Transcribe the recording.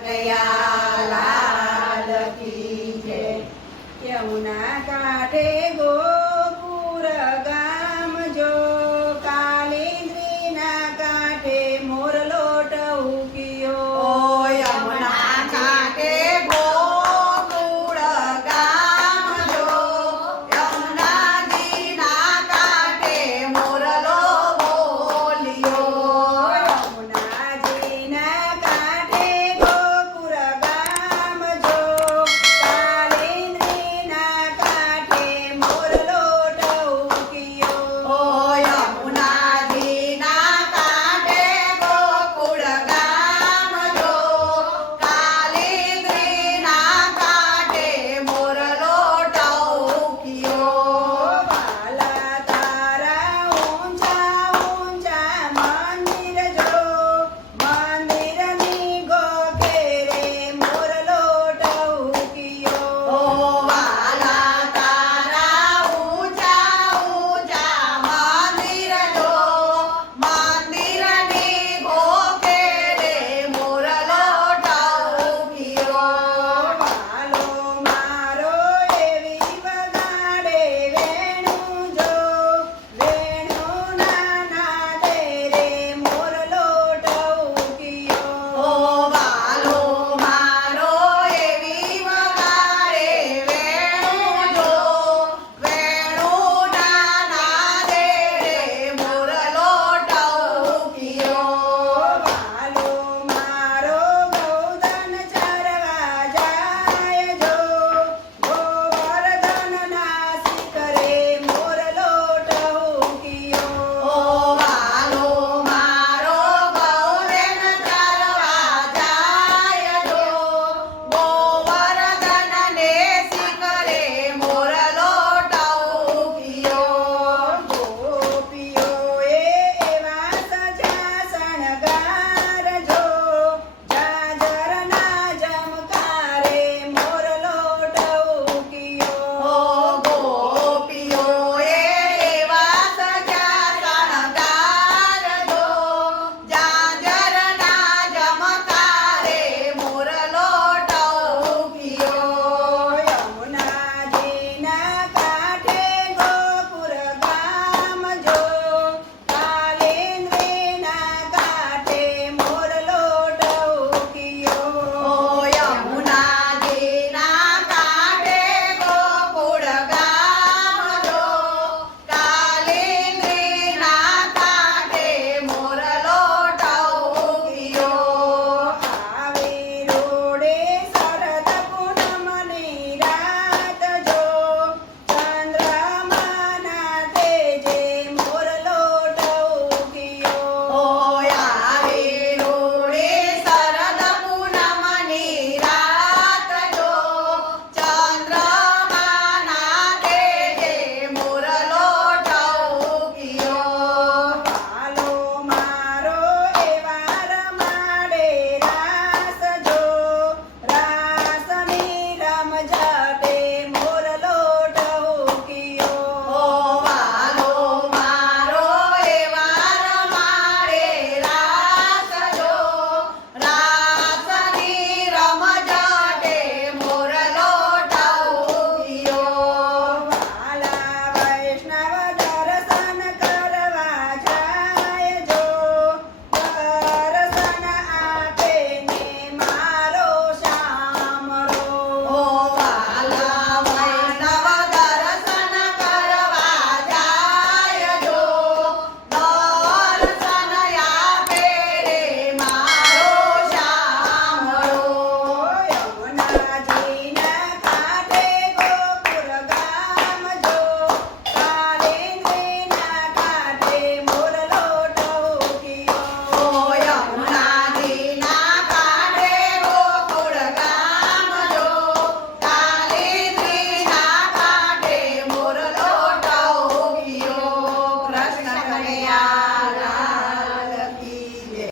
કનૈયા લાલ કી જય યમુના